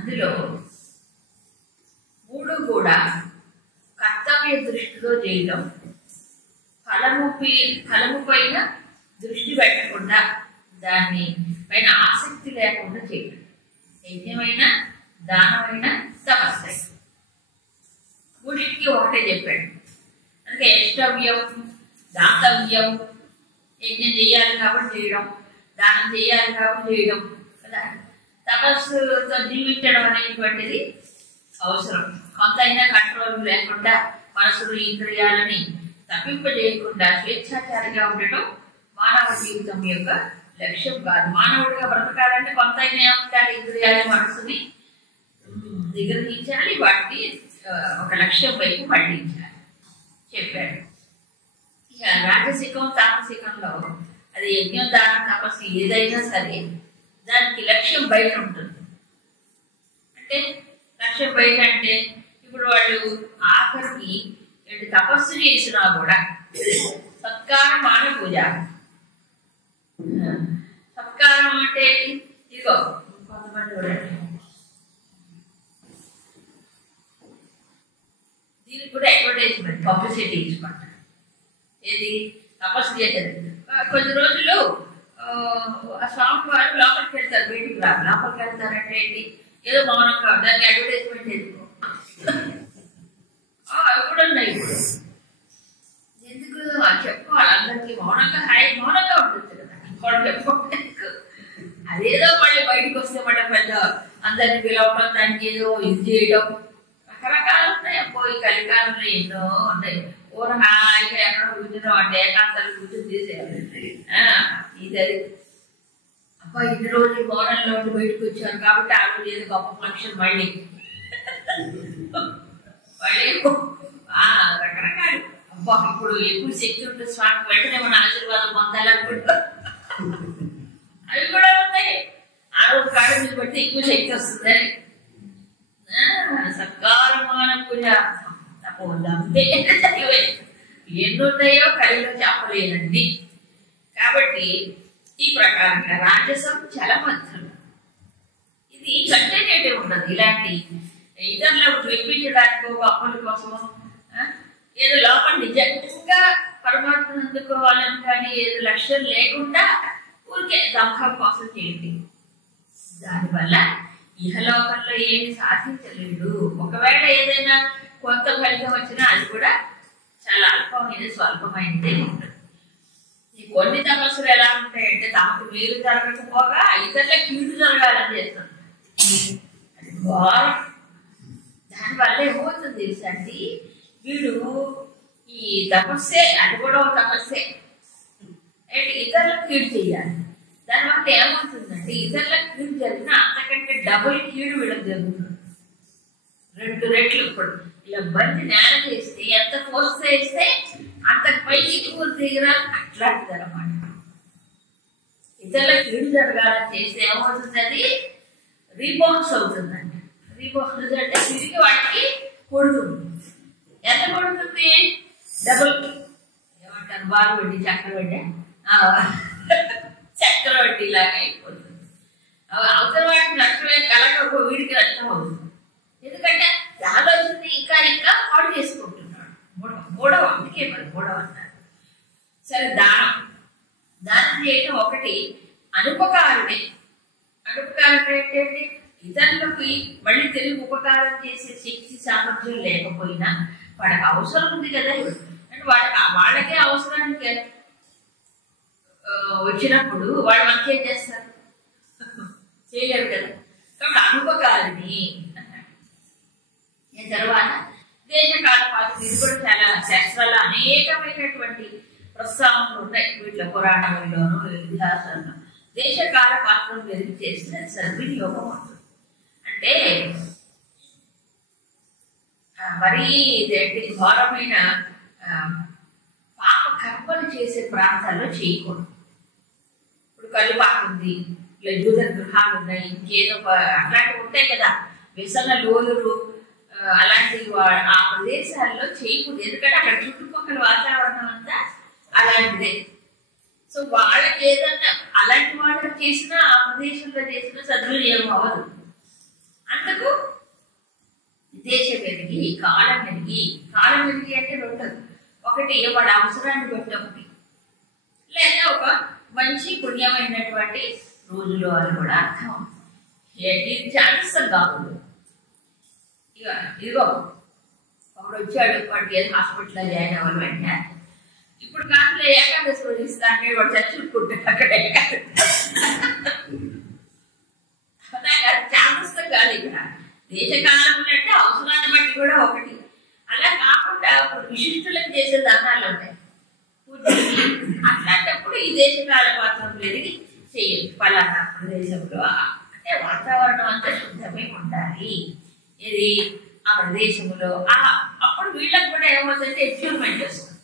అందులో మూడు కూడా కర్తవ్య దృష్టితో చేయడం, ఫలము పైన దృష్టి పెట్టకుండా దాన్ని పైన ఆసక్తి లేకుండా చేయడం. యజ్ఞమైన, దానమైన, తపస్సు మూడింటికి ఒకటే చెప్పాడు. అందుకే యష్టవ్యం, దాతవ్యం, యజ్ఞం చేయాలి కాబట్టి చేయడం, దానం చేయాలి కాబట్టి చేయడం కదా. తపస్సుతో జీవించడం అనేటువంటిది అవసరం. కొంతైనా కంట్రోల్ లేకుండా మనసులు ఇంద్రియాలని తప్పింపజేయకుండా స్వేచ్ఛాచారిగా ఉండటం మానవ జీవితం యొక్క లక్ష్యం కాదు. మానవుడిగా బ్రతకాలంటే కొంతైనా ఉండాలి, ఇంద్రియాల మనసుని నిగ్రహించాలి, వాటిని ఒక లక్ష్యం వైపు మళ్లించాలి చెప్పాడు. ఇక రాజసికం, తామసికంలో అది యజ్ఞం, దానం, తపస్సు ఏదైనా సరే దానికి లక్ష్యం బయట ఉంటుంది. అంటే లక్ష్యం బయట అంటే ఇప్పుడు వాళ్ళు ఆఖరికి తపస్సు చేసినా కూడా సత్కారం, మాన పూజ. సత్కారం అంటే ఇదిగో కొంతమంది కూడా దీనికి కూడా అడ్వర్టైజ్మెంట్, పబ్లిసిటీ ఇచ్చుకుంటారు. ఏది తపస్సు చేసేది కొద్ది రోజులు ఆ స్వామి వారు లోపలికి వెళ్తారు, బయటికి రాదు. లోపలికి వెళ్తారంటే ఏంటి, ఏదో మౌనంగా దానికి అడ్వర్టైజ్మెంట్ ఎందుకు ఎప్పుడు ఉన్నాయి. ఇప్పుడు ఎందుకు చెప్పుకోవాలి అందరికి, మౌనంగా మౌనంగా ఉంటుంది కదా, ఇంకోటి చెప్పుకోవడానికి. అదేదో మళ్ళీ బయటకు వస్తే మళ్ళీ పెద్ద అందరిని పిలవడం, దానికి ఏదో ఇది చేయడం, రకరకాలు ఉన్నాయి. అబ్బో ఈ కలికాలంలో ఎన్నో ఉన్నాయి. ఓర హాయిగా ఎక్కడ కూర్చున్నాం అంటే ఏకాంతాలు కూర్చొని చేసేయాలి. ఇది అబ్బా ఇన్ని రోజులు మౌనంలో బయటకు వచ్చారు కాబట్టి ఆ రోజు ఏదో గొప్ప ఫంక్షన్ మళ్ళీ రకరకాలు. అబ్బా ఇప్పుడు ఎక్కువ శక్తి ఉంటుంది స్వామి, వెంటనే మన ఆశీర్వాదం పొందాలనుకుంటా అవి కూడా ఉన్నాయి. ఆ రోజు కాడ మీద బట్టి ఎక్కువ శక్తి వస్తుందని సత్కారమాన పూజ తప్పంతే ఎన్నున్నాయో కలిలో చెప్పలేనండి. కాబట్టి ఈ ప్రకారంగా రాజసం చలమర్థం, ఇది కంటెంటేటివ్ ఉండదు. ఇలాంటి ఇతరులకు మెప్పించడానికి అప్పుల కోసం ఏదో లోపల నిజంగా పరమాత్మను అందుకోవాలని కానీ ఏదో లక్ష్యం లేకుండా ఊరికే దంభం కోసం చేయండి. దానివల్ల ఇహలోకంలో ఏమి సాధించలేడు. ఒకవేళ ఏదైనా కొత్త ఫలితం వచ్చినా అది కూడా చాలా అల్పమైన, స్వల్పమైనదే ఉంటుంది. ఈ కొన్ని తపస్సులు ఎలా ఉంటాయంటే తమకు మేలు జరగకపోగా ఇతరులకు కీడు జరగాలని చేస్తుంది. అది ఘోరం. దానివల్ల ఏమవుతుంది తెలుసండి, వీడు ఈ తపస్సే, అది కూడా తపస్సే అంటే ఇతరులకు కీడు చేయాలి. దానివల్ల ఏమవుతుందంటే ఇతరులకు కీడు జరిగినా అంతకంటే డబుల్ కీడు వీళ్ళకి జరుగుతుంది. 2 రెట్లు. ఇప్పుడు ఇలా బంతి నేల చేస్తే ఎంత ఫోర్స్ చేస్తే అంత పైకి ఎక్కువ దిగరా, అట్లాంటిది అనమాట. ఇతరులకు కీడు జరగాలని చేస్తే ఏమవుతుంది, అది రీబౌన్స్ అవుతుందండి. రీబౌన్స్ అంటే తిరిగి వాటికి కొడుతుంది. ఎంత కొడుతుంది, డబుల్. ఏమంటారు, బారు వడ్డీ, చక్రవడ్డీ, చక్రవడ్డీ లాగా అయిపోతుంది. అవతల వాటికి నష్టమే కలగ, వీడికి నష్టం అవుతుంది. ఎందుకంటే ఆలోచన ఇంకా ఇంకా పాడు చేసుకుంటున్నాడు. మూడవ, అందుకే మరి మూడవ అన్నారు. సరే, దానం చేయటం ఒకటి అనుపకారమే. అనుపకారం ఏంటంటే ఇతరులకి మళ్ళీ తిరిగి ఉపకారం చేసే శక్తి సామర్థ్యం లేకపోయినా వాళ్ళకి అవసరం ఉంది కదా, అంటే వాళ్ళకే అవసరానికి వచ్చినప్పుడు వాళ్ళు మనకి ఏం చేస్తారు, చేయలేరు కదా. కాబట్టి అనుపకారిని. తర్వాత దేశకాల పాత్ర, ఇది కూడా చాలా శాస్త్రాల్లో అనేకమైనటువంటి ప్రస్తావనలు ఉన్నాయి. వీటిలో పురాణాలలోనూ ఇతిహాసాల్లో దేశకాల పాత్రను వెలికి చేసిన సద్వినియోగం ఉంటుంది. అంటే మరీ ఇదేంటి ఘోరమైన పాప కర్మలు చేసే ప్రాంతాల్లో చేయకూడదు. ఇప్పుడు కలుపాకు ఉంది, ఇలా యూద గృహాలు ఉన్నాయి, ఇంకేదో అట్లాంటివి ఉంటాయి కదా, వ్యసన లోలురు, అలాంటివి ఆ ప్రదేశాల్లో చేయకూడదు. ఎందుకంటే అక్కడ చుట్టుపక్కల వాతావరణం అంతా అలాంటిదే. సో వాళ్ళకి ఏదన్నా అలాంటి వాళ్ళకి చేసినా ఆ ప్రదేశంలో చేసినా సద్వినియోగం అవ్వదు. అందుకు దేశం పెరిగి కాలం పెరిగి, కాలం పెరిగి అంటే రెండు, ఒకటి వాడి అవసరాన్ని బట్టి ఒకటి, లేదా ఒక మంచి పుణ్యమైనటువంటి రోజులు అని కూడా అర్థం. ఇది జాగ్రత్త కాదు. ఇదిగో ఒకడు వచ్చాడు, వాడికి ఏదో హాస్పిటల్లో జాయిన్ అవ్వాలి వెంటనే, ఇప్పుడు కాకుండా ఏకాదశి రోజు ఇస్తా అంటే వాడు చచ్చుకుంటాడు అక్కడ. జాగ్రత్త కాదు. ఇక్కడ దేశకాలం అంటే అవసరాన్ని బట్టి కూడా ఒకటి. అలా కాకుండా ఇప్పుడు విశిష్టులకు చేసే దానాలు ఉంటాయి పూజకి, అట్లాంటప్పుడు ఈ దేశకాల పాత్రం లేదని చెయ్యదు. పలానా ప్రదేశంలో అంటే వాతావరణం అంతా శుద్ధమై ఉండాలి. ఇది ఆ ప్రదేశంలో అప్పుడు వీళ్ళకి కూడా ఏమవుతుందంటే ఎక్స్పెరిమెంట్ చేస్తాం.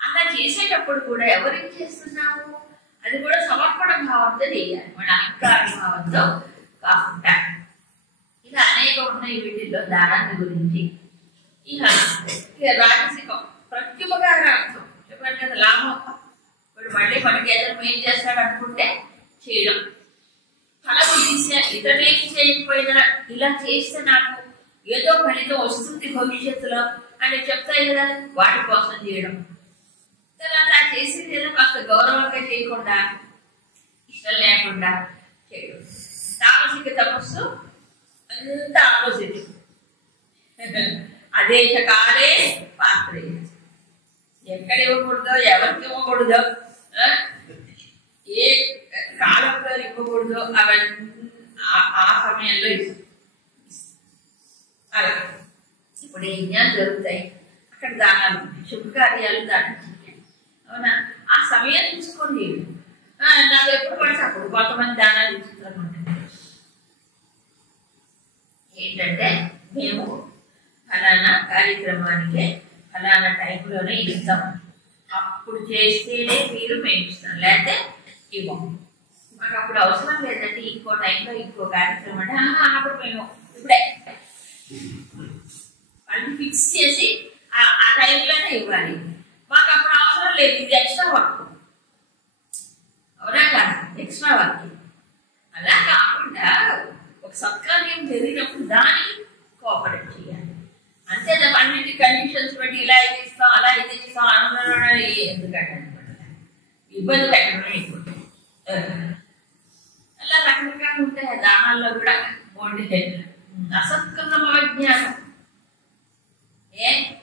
అలా చేసేటప్పుడు కూడా ఎవరికి చేస్తున్నాము, అది కూడా సమర్పణ భావంతో చేయాలి, మన అహంకార భావంతో కాకుండా. ఇలా అనేక ఉన్నాయి వీటిల్లో దానాన్ని గురించి. ఇక రాజసికం ప్రత్యుపకారార్థం చెప్పాను కదా, లాభం. ఇప్పుడు మళ్ళీ మనకి ఏదైనా ఏం చేస్తాడు అనుకుంటే చేయడం, ఫలం తీసే ఇతరులు ఏం చేయకపోయినా ఇలా చేస్తే నాకు ఏదో ఫలితం వస్తుంది భవిష్యత్తులో అని చెప్తాయి కదా, వాటి కోసం చేయడం. తర్వాత చేసింది ఏదో కాస్త గౌరవంగా చేయకుండా, ఇష్టం లేకుండా చేయడం. తామసిక తపస్సు అంత ఆపోజిట్. అదేశకాలే పాత్ర, ఎక్కడ ఇవ్వకూడదో, ఎవరికి ఇవ్వకూడదో, ఏ కాలంలో ఇవ్వకూడదో అవన్నీ ఆ సమయంలో అలా. ఇప్పుడు యజ్ఞాలు జరుగుతాయి, అక్కడ దానాలు, శుభకార్యాలు దానం చేయాలి, అవునా? ఆ సమయం చూసుకోండి. నాకు ఎప్పుడు పడితే అప్పుడు కొంతమంది దానాలు ఇస్తున్నారు. ఏంటంటే మేము ఫలానా కార్యక్రమానికి ఫలానా టైంలోనే ఇస్తాం, అప్పుడు చేస్తేనే మీరు మేము ఇస్తాం, లేకపోతే ఇవ్వం. మాకు అప్పుడు అవసరం లేదంటే ఇంకో టైంలో ఇంకో కార్యక్రమం అంటే అప్పుడు మేము ఇప్పుడే వాళ్ళు ఫిక్స్ చేసి ఆ టైంలోనే ఇవ్వాలి. మాకు అప్పుడు అవసరం లేదు, ఇది ఎక్స్ట్రా వర్క్, అవునా కదా, ఎక్స్ట్రా వర్క్. అలా కాకుండా ఒక సత్కార్యం జరిగినప్పుడు దానికి కోఆపరేట్ చేయాలి. అంతే తప్ప అన్నింటి కండిషన్స్ బట్టి ఇలా ఇది ఇస్తాం అలా ఇది ఇస్తాం ఎందుకంటే ఇబ్బంది పెట్టడం అయిపోతుంది. అలా రకరకాలు ఉంటాయి దానాల్లో కూడా. అసత్కృత విజ్ఞానం,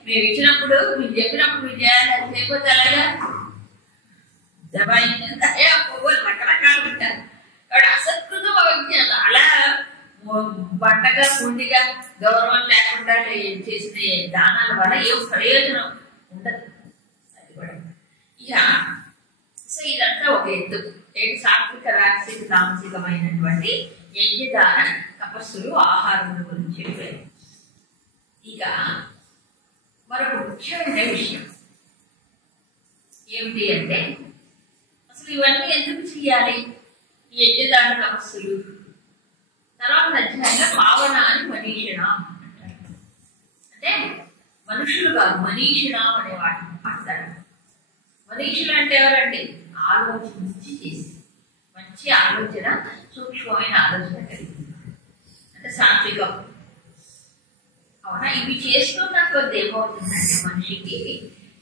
మీరు ఇచ్చినప్పుడు మీరు చెప్పినప్పుడు మీరు చేయాలి, అది చేయకపోతే అలాగా జబాయించాలి, రకరకాలు ఉంటారు. కాబట్టి అసత్కృత విజ్ఞానం అలా బండగా పుండిగా గౌరవం లేకుండా చేసిన దానాల వల్ల ఏ ప్రయోజనం ఉండదు. అది కూడా ఇక సో ఇదంతా ఒక ఎత్తు. సాత్విక రాజసిక తామసికమైనటువంటి యజ్ఞదాన తపస్సులు ఆహారం గురించి చెప్పారు. ఇక మరొక ముఖ్యమైన విషయం ఏమిటి అంటే అసలు ఇవన్నీ ఎందుకు చేయాలి ఈ యజ్ఞదాన తపస్సులు? తర్వాత అధ్యాయంలో భావన అని మనీషిణ అంటారు. అంటే మనుషులు కాదు, మనీషిణ అనే వాటిని మాట్లాడారు. మనీషులు అంటే ఎవరండి? ఆలోచించి చేసి మంచి ఆలోచన, సూక్ష్మమైన ఆలోచన కలిగింది అంటే సాత్వికం, అవునా? ఇవి చేస్తున్న కొద్ది ఏమవుతుందంటే మనిషికి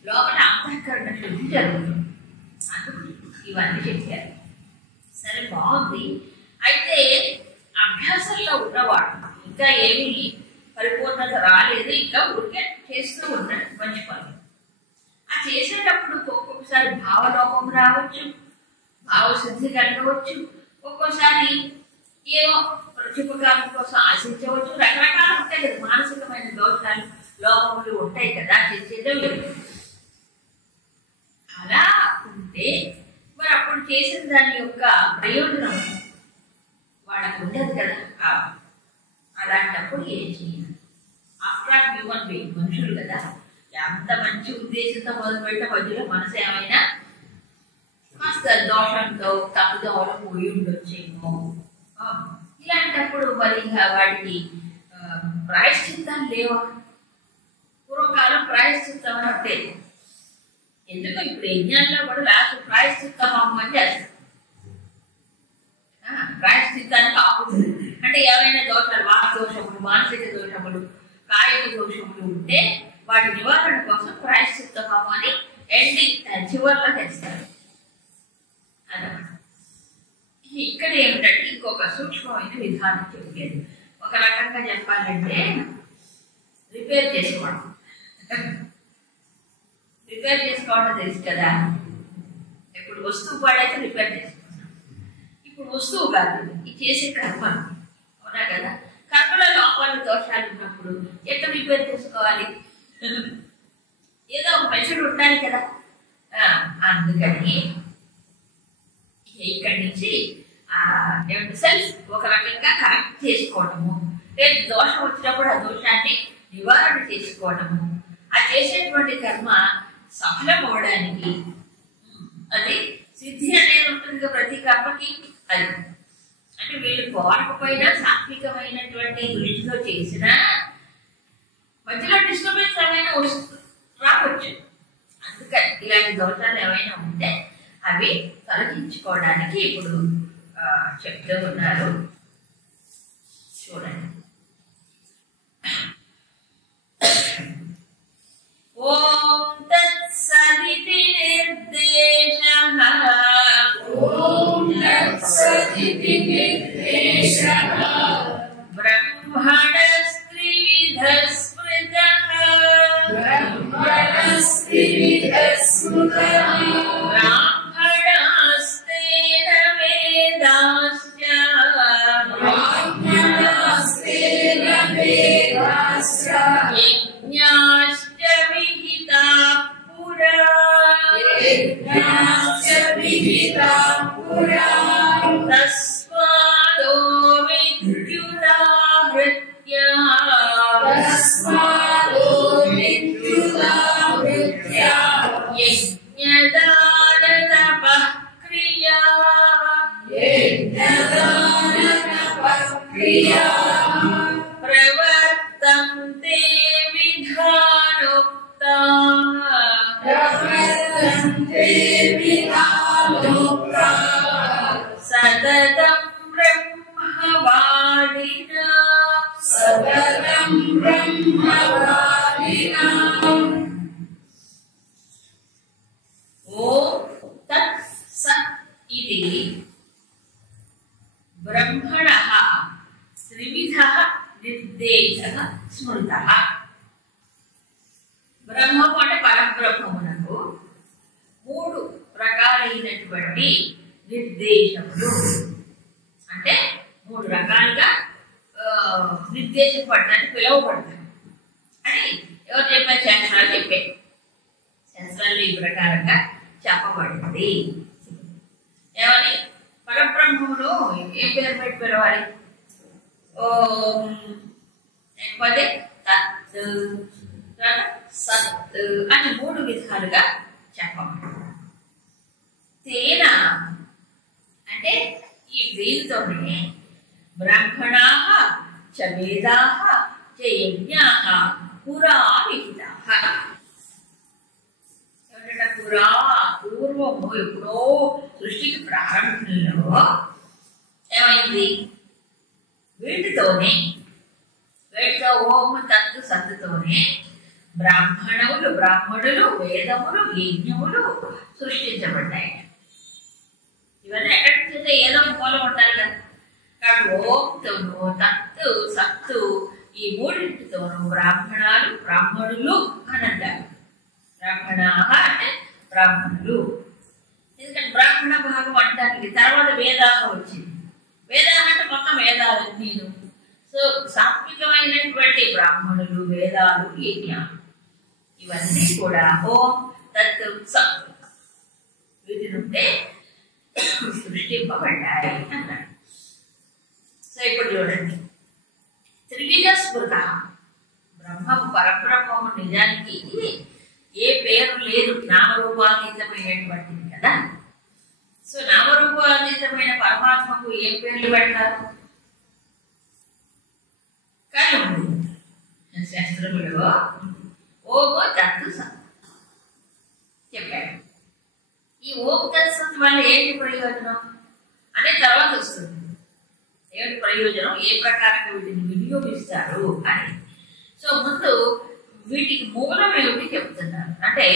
లోపల అంతఃకరణ శుద్ధి జరుగుతుంది. అందుకు ఇవన్నీ చెప్పారు. సరే, బాగుంది. అయితే అభ్యాసంలో ఉన్నవాడు ఇంకా ఏమీ పరిపూర్ణత రాలేదు, ఇంకా ఊరికే చేస్తూ ఉన్నాడు మంచి పనులు. ఆ చేసేటప్పుడు ఒక్కొక్కసారి భావలోపం రావచ్చు, భావశుద్ధి కలగవచ్చు, ఒక్కోసారి ఏమో ప్రత్యుపకారం కోసం ఆశించవచ్చు. రకరకాలు ఉంటాయి కదా, మానసికమైన దోషాలు లోపములు ఉంటాయి కదా చేసేదో. అలా ఉంటే మరి అప్పుడు చేసిన దాని యొక్క ప్రయోజనం వాళ్ళకు ఉండదు కదా. అలాంటప్పుడు ఏం చేయాలి? ఆఫ్టర్ ఆల్ హ్యూమన్ బీయింగ్, మనుషులు కదా, ఎంత మంచి ఉద్దేశంతో మొదలుపెట్టిన మధ్యలో మనసు ఏమైనా కాస్త దోషంతో తప్పుదోవలో పోయి ఉండొచ్చేమో. ఇలాంటప్పుడు మరి వాటికి ప్రాయశ్చిత్తాలు లేవా? పూర్వకాలం ప్రాయశ్చిత్తం అని అంటే ఎందుకు ఇప్పుడు యజ్ఞాల్లో కూడా లాస్ట్ ప్రాయశ్చిత్తం అని చేస్తారు. ప్రాయశ్చిత్తానికి ఆపుతుంది అంటే ఏమైనా దోషాలు మానసిక దోషములు, కాయిక దోషములు ఉంటే వాటి నివారణ కోసం ప్రాయశ్చిత్త హోమాన్ని చివరిలో చేస్తారు అన్నమాట. ఇక్కడ ఏమిటంటే ఇంకొక సూక్ష్మమైన విధానం చెప్పేది. ఒక రకంగా చెప్పాలంటే రిపేర్ చేసుకోవడం. రిపేర్ చేసుకోవడం తెలుసు కదా, ఇప్పుడు వస్తువు పాడైతే రిపేర్ చేసుకుంటాం. ఇప్పుడు వస్తువు కాదు, ఇది చేసే కర్మ. అవునా కదా? కర్మలో లోపాలు దోషాలు ఉన్నప్పుడు ఎట్లా రిపేర్ చేసుకోవాలి? ఏదో ఒక మెషర్ ఉండాలి కదా. అందుకని ఇక్కడి నుంచి సెల్ఫ్ ఒక రకంగా కరెక్ట్ చేసుకోవటము, లేదు దోషం వచ్చినప్పుడు ఆ దోషాన్ని నివారణ చేసుకోవటము, ఆ చేసేటువంటి కర్మ సఫలం అవడానికి అది సిద్ధి అనేది ఉంటుంది ప్రతి కర్మకి. అది అంటే వీళ్ళు కోరకపోయినా సాత్వికమైనటువంటి దృష్టిలో చేసినా మధ్యలో డిస్టర్బెన్స్ ఏమైనా రావచ్చు. అందుకని ఇలాంటి దోషాలు ఏమైనా ఉంటే అవి తొలగించుకోవడానికి ఇప్పుడు చెప్తూ ఉన్నారు. చూడండి. ఓం తత్సదితి నిర్దేశః. ఓం తత్సదితి నిర్దేశః. బ్రహ్మణస్త్రివిధః స్మృతః. బ్రహ్మణస్త్రివిధః స్మృతః. బ్రాహ్మణాస్తేన వేదాశ్చ. బ్రాహ్మణాస్తేన వేదాశ్చ. యజ్ఞాశ్చ విహితాః పురా. యజ్ఞాశ్చ విహితాః పురా. తస్మాదో విద్యుదాహృత్య. తస్మాదో విద్యుదాహృత్య. యజ్ఞదాన తపః క్రియా. యజ్ఞదాన తపః క్రియా. ప్రవర్తంతే విధానోక్తాః. ప్రవర్తంతే విధానోక్తాః. సతతం బ్రహ్మవాదినాః. సతతం బ్రహ్మవాదినాః. ఓం తత్ సత్ ఇది బ్రహ్మణః త్రివిధః నిర్దేశః స్మృతః. బ్రహ్మము అంటే పరబ్రహ్మమునకు 3 రకాలైనటువంటి నిర్దేశములు, అంటే 3 రకాలుగా నిర్దేశపడటానికి పిలువబడతాయి అని ఎవరు చెప్పారు? శాస్త్రాలు చెప్పాయి. శాస్త్రాల్లో ఈ ప్రకారంగా చెప్పబడింది. ఏమని? పరబ్రహ్మమును ఏ పేరు పెట్టి పిలవాలి? ఓం లేకపోతే తత్ సత్ అని 3 విధాలుగా చెప్పబడింది. తేన అంటే ఈ వీరితోనే బ్రాహ్మణాః చ వేదాః చ యజ్ఞాః పురా విహితాః. పురా పూర్వము ఎప్పుడో సృష్టికి ప్రారంభంలో ఏమైంది? వీటితోనే ఓం తత్తు సత్తుతోనే బ్రాహ్మణులు వేదములు యజ్ఞములు సృష్టించబడ్డాయి. ఇవన్నీ ఎక్కడి నుంచి ఏదో మూలం ఉంటారు కదా. కాబట్టి ఓంతోను తత్తు సత్తు ఈ 3తోనూ బ్రాహ్మణులు అని అంటారు. బ్రాహ్మణాః అంటే బ్రాహ్మణులు. ఎందుకంటే బ్రాహ్మణ భాగం అంటానికి తర్వాత వేదాహ వచ్చింది. వేదాహ అంటే మొత్తం వేదాలన్నీ. సో సాత్వికమైనటువంటి బ్రాహ్మణులు, వేదాలు, యజ్ఞాలు ఇవన్నీ కూడా ఓం తత్ సత్ వీటి నుండే సృష్టింపబడ్డాయి అన్నాడు. సో ఇప్పుడు చూడండి, త్రివిధ స్మృత బ్రహ్మము పరబ్రహ్మము నిజానికి ఏ పేరు లేదు, నామరూపాతీతమైనటువంటిది కదా. సో నామరూపాతీతమైన పరమాత్మకు ఏ పేర్లు పెడతారు? కానీ ఉంది శాస్త్రములో ఓగో తత్తు సత్ చెప్పాడు. ఈ ఓం తత్సత్ వల్ల ఏంటి ప్రయోజనం అనే తర్వాత వస్తుంది. ఏమిటి ప్రయోజనం, ఏ ప్రకారంగా వీటిని వినియోగిస్తారు అని. సో ముందు వీటికి మూలం ఏమిటి చెప్తున్నారు. అంటే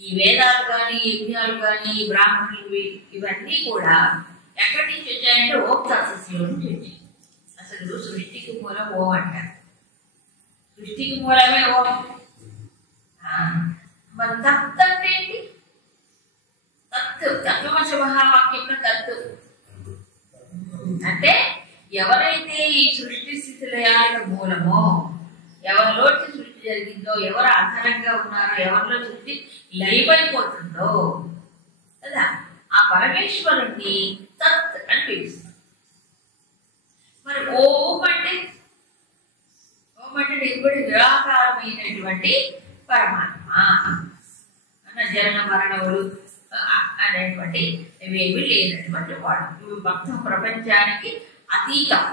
ఈ వేదాలు కానీ, యజ్ఞాలు కానీ, బ్రాహ్మణులు ఇవన్నీ కూడా ఎక్కడి నుంచి వచ్చాయంటే ఓం తత్సస్లో నుంచి వచ్చాయి. అసలు సృష్టికి మూలం ఓం అంటారు. సృష్టికి మూలమే ఓం. మరి తత్ అంటే ఏంటి? తత్ తత్వమశ మహావాక్యంలో తత్ అంటే ఎవరైతే ఈ సృష్టి స్థితి లయాలకు మూలమో, ఎవరిలోంచి సృష్టి జరిగిందో, ఎవరు ఆధారంగా ఉన్నారో, ఎవరిలో సృష్టి లయమైపోతుందో కదా, ఆ పరమేశ్వరుణ్ణి తత్ అని పిలుస్తారు. మరి ఓం అంటే ఇప్పుడు నిరాకారమైనటువంటి పరమాత్మ అన్న జనన మరణములు అనేటువంటి ఇవేమి లేనటువంటి వాడు. ఇవి మొత్తం ప్రపంచానికి అతీతం,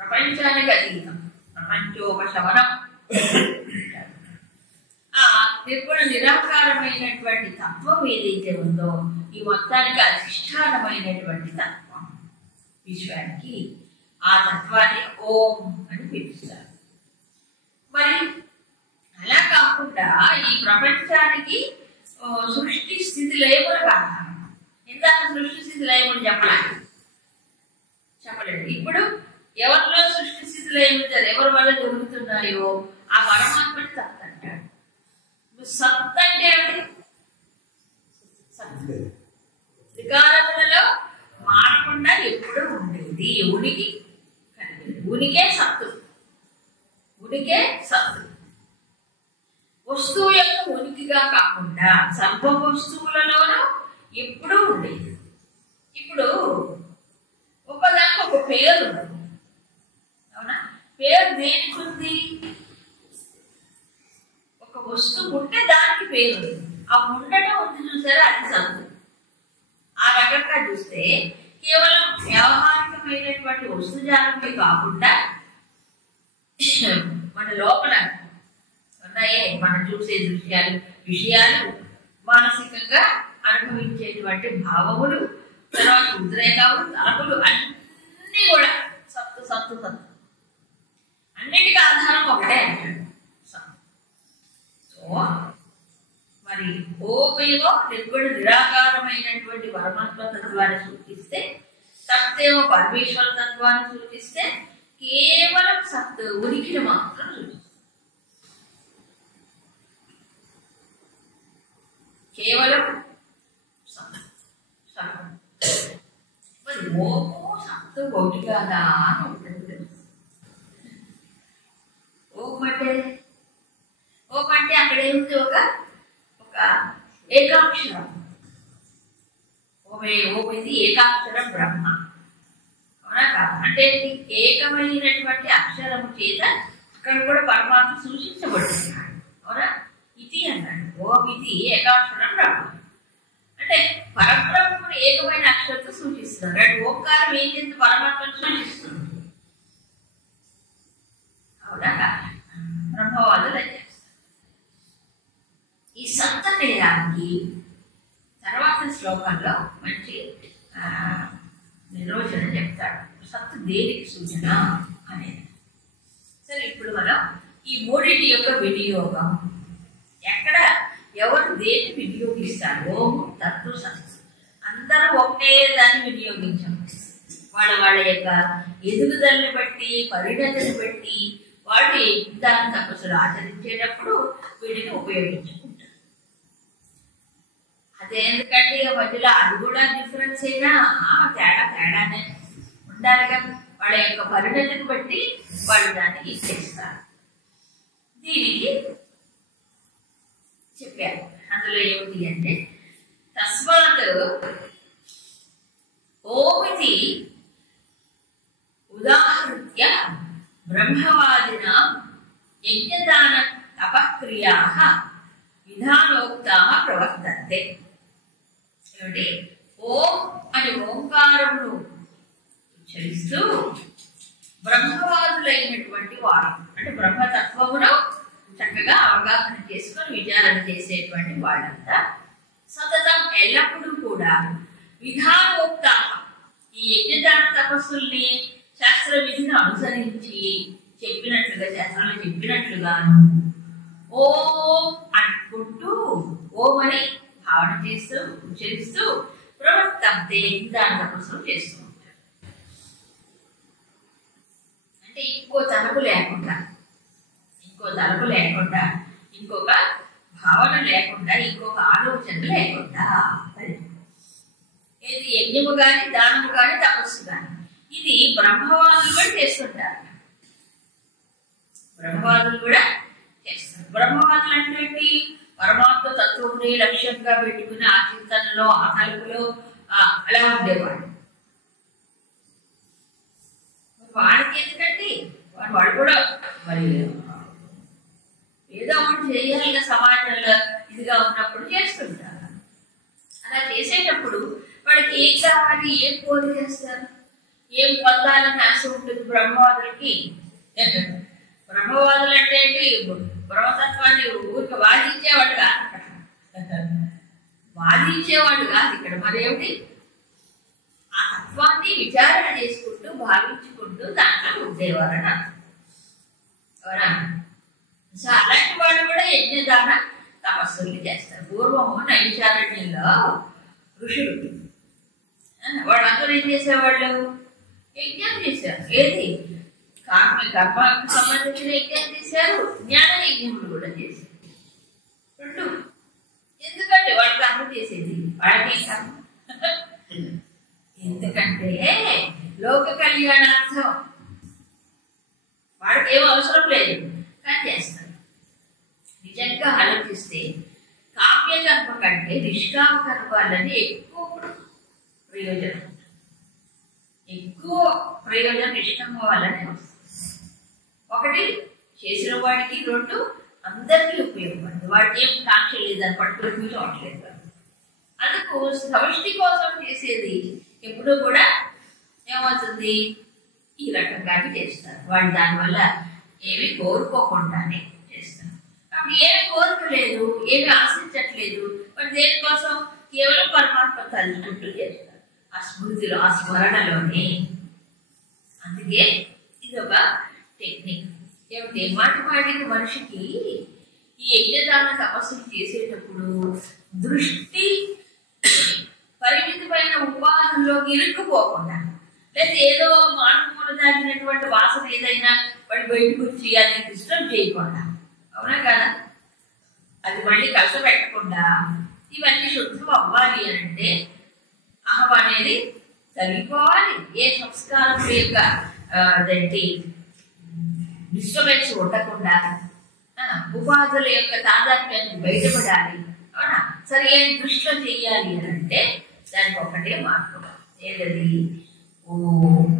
ప్రపంచానికి అతీతం, ప్రపంచోపశమనం. ఆ నిర్గుణ నిరాకారమైనటువంటి తత్వం ఏదైతే ఉందో ఈ మొత్తానికి అధిష్టానమైనటువంటి తత్వం విశ్వానికి, ఆ తత్వాన్ని ఓం అని పిలుస్తారు. మరి అలా కాకుండా ఈ ప్రపంచానికి సృష్టి స్థితి లయములు కారణం. ఇందాక సృష్టి స్థితి లయములు చెప్పలేదు. ఇప్పుడు ఎవరిలో సృష్టి స్థితి లయములు ఎవరి వల్ల జరుగుతున్నాయో ఆ పరమాత్మని సత్ అంటాడు. సత్ అంటే ఏమిటి? త్రికాలములలో మారకుండా ఎప్పుడు ఉండేది ఉనికి కలిగేది. ఉనికే సత్తు, ఉనికే సత్తు. వస్తువు యొక్క ఉనికిగా కాకుండా సర్వ వస్తువులలోనూ ఎప్పుడూ ఉండేది. ఇప్పుడు ఒకదానికి ఒక పేరు ఉంది, అవునా? పేరు దేనికి ఉంది? ఒక వస్తువు ఉంటే దానికి పేరు ఉంది. ఆ ఉండటం ఉంది చూసారా, అది సత్తు. ఆ రకంగా చూస్తే కేవలం వ్యవహారికమైనటువంటి వస్తుజాలమే కాకుండా మన లోపల ఉన్నాయే మనం చూసే దృశ్యాలు, విషయాలు, మానసికంగా అనుభవించేటువంటి భావములు, తర్వాత ఉద్రేకాలు, తలపులు అన్నీ కూడా సత్తు సత్తు సత్తు. అన్నిటికీ ఆధారం ఒకటే అంటాడు. సో మరి ఓమేమో నిర్గుణ నిరాకారమైనటువంటి పరమాత్మ తత్వాన్ని సూచిస్తే, సత్తేమో పరమేశ్వర తత్వాన్ని సూచిస్తే, కేవలం సత్ ఉనికిని మాత్రం సూచిస్తుంది. కేవలం మరి ఓము సత్తు ఒకటి కాదా అని ఉంటుంది. ఓం అంటే అక్కడ ఏముంది? ఒక ఏకాక్షరం. ఓం ఇది ఏకాక్షరం బ్రహ్మ, అవునా కాదు? అంటే ఏకమైనటువంటి అక్షరము చేత అక్కడ కూడా పరమాత్మ సూచించబడుతున్నాడు, అవునా? ఇది అన్నాడు. ఓం ఇది ఏకాక్షరం బ్రహ్మ అంటే పరబ్రహ్మను ఏకమైన అక్షరంతో సూచిస్తున్నాడు. అంటే ఓంకారం ఏం చేస్తుంది? పరమాత్మను సూచిస్తుంది, అవునా? బ్రహ్మవాదులు అది చేస్తారు. ఈ సత్ అనే దానికి తర్వాత శ్లోకంలో మంచి నిర్వచనం చెప్తాడు. సత్తు దేనికి సూచన అనేది. సరే, ఇప్పుడు మనం ఈ మూడింటి యొక్క వినియోగం ఎక్కడ, ఎవరు దేన్ని వినియోగిస్తారు? ఓము తత్తు సత్తు అందరూ ఒకే దాన్ని వినియోగించాం. వాళ్ళ యొక్క ఎదుగుదలని బట్టి, పరిణతిని బట్టి వాళ్ళు దాని తపస్సులు ఆచరించేటప్పుడు వీటిని ఉపయోగించుకుంటారు. అదే ఎందుకంటే మధ్యలో అది కూడా డిఫరెన్స్ అయినా తేడానే ఉండాలిగా. వాళ్ళ యొక్క పరిణతిని బట్టి వాళ్ళు దాన్ని ఇచ్చేస్తారు. దీనికి చెప్పారు. అందులో ఏమిటి అంటే, తస్మాత్ ఓమితి ఉదాహృత్య బ్రహ్మవాదిన యజ్ఞదాన తపక్రియా విధానోక్తా ప్రవర్తంతే. ఏమిటి? ఓం అని ఓంకారమును ఉచ్చరిస్తూ బ్రహ్మవాదులైనటువంటి వారు, అంటే బ్రహ్మతత్వమును చక్కగా అవగాహన చేసుకొని విచారణ చేసేటువంటి వాళ్ళంతా సతతం ఎల్లప్పుడూ కూడా విధానోక్త ఈ యజ్ఞదాన తపస్సుల్ని శాస్త్ర విధిని అనుసరించి చెప్పినట్లుగా శాస్త్రంలో చెప్పినట్లుగాను ఓం అనుకుంటూ ఓం అని భావన చేస్తూ ఉచ్చరిస్తూ ప్రవర్తంతే యజ్ఞదాన తపస్సులు చేస్తూ ఉంటారు. అంటే ఇంకో తలపు లేకుండా ఇంకొక భావన లేకుండా ఇంకొక ఆలోచన లేకుండా ఏది యజ్ఞము కానీ దానము కానీ తపస్సు కానీ ఇది బ్రహ్మవాదులు కూడా చేస్తుంటారు. బ్రహ్మవాదులు కూడా చేస్తారు. బ్రహ్మవాదులు అంటే పరమాత్మ తత్వంని లక్ష్యంగా పెట్టుకుని ఆ చింతనలో ఆ తలుపులో అలా ఉండేవాడు. వాడికి ఎందుకంటే వాడు కూడా మరి ఏదో ఒకటి చేయాలిగా సమాజంలో ఇదిగా ఉన్నప్పుడు చేస్తుంటారు. అలా చేసేటప్పుడు వాడికి ఏం కావాలి, ఏం కోరి చేస్తారు, ఏం పొందాలని ఆశ ఉంటుంది బ్రహ్మవాదులకి. బ్రహ్మవాదులు అంటే ఏంటి, బ్రహ్మతత్వాన్ని ఊరికి వాదించేవాడు కాదు ఇక్కడ. మరేమిటి, ఆ తత్వాన్ని విచారణ చేసుకుంటూ భావించుకుంటూ దాంట్లో ఉండేవారని అవునా. సో అలాంటి వాళ్ళు కూడా యజ్ఞదాన తపస్సులు చేస్తారు. పూర్వము నైమిషారణ్యంలో ఋషులు వాళ్ళందరూ ఏం చేసేవాళ్ళు, యజ్ఞం చేశారు. ఏది కర్మకు సంబంధించిన యజ్ఞం చేశారు, జ్ఞాన యజ్ఞములు కూడా చేశారు. రెండు. ఎందుకంటే వాళ్ళు కర్మ చేసేది వాళ్ళకి కర్మ ఎందుకంటే లోక కళ్యాణార్థం. వాళ్ళకి ఏం అవసరం లేదు కానీ చేస్తారు. నిజంగా ఆలోచిస్తే కామ్య కర్మ కంటే నిష్కామ కర్మాలని ఎక్కువ ప్రయోజనం నిష్కామ వల్లనే వస్తుంది. ఒకటి చేసిన వాడికి, రెండు అందరికీ ఉపయోగపడుతుంది. వాడికి ఏం కాంక్ష లేదని పట్టుకుని కూర్చోవట్లేదు. అందుకు సమష్టి కోసం చేసేది ఎప్పుడూ కూడా ఏమవుతుంది, ఈ రకంగానే చేస్తారు. వాళ్ళు దానివల్ల ఏమి కోరుకోకుండానే చేస్తారు. కాబట్టి ఏమి కోరుకోలేదు, ఏమి ఆశించట్లేదు. మరి దేనికోసం కేవలం పరమాత్మ తలుచుకుంటూ చేస్తారు, ఆ స్మృతిలో, ఆ స్మరణలోనే. అందుకే ఇది ఒక టెక్నిక్. ఏమిటి, మాటికి మనిషికి ఈ యజ్ఞదాన తపస్సులు చేసేటప్పుడు దృష్టి పరిమితమైన ఉపాధుల్లోకి ఇరుక్కుపోకుండా, లేదా ఏదో మానవ దాగినటువంటి వాసన ఏదైనా వాడి బయటకు వచ్చి అది డిస్టర్బ్ చేయకుండా, అవునా కదా, అది మళ్ళీ కష్టపెట్టకుండా ఇవన్నీ శుద్ధం అవ్వాలి అంటే అహం అనేది తగ్గిపోవాలి. ఏ సంస్కారం యొక్క అదేంటి డిస్టర్బెన్స్ ఉండకుండా ఉపాధుల యొక్క తాదాత్మ్యాన్ని బయటపడాలి. అవునా, సరే ఏం దృష్టిలో చెయ్యాలి అని అంటే దానికి ఒక్కటే మార్గం. ఏదది, ఓం.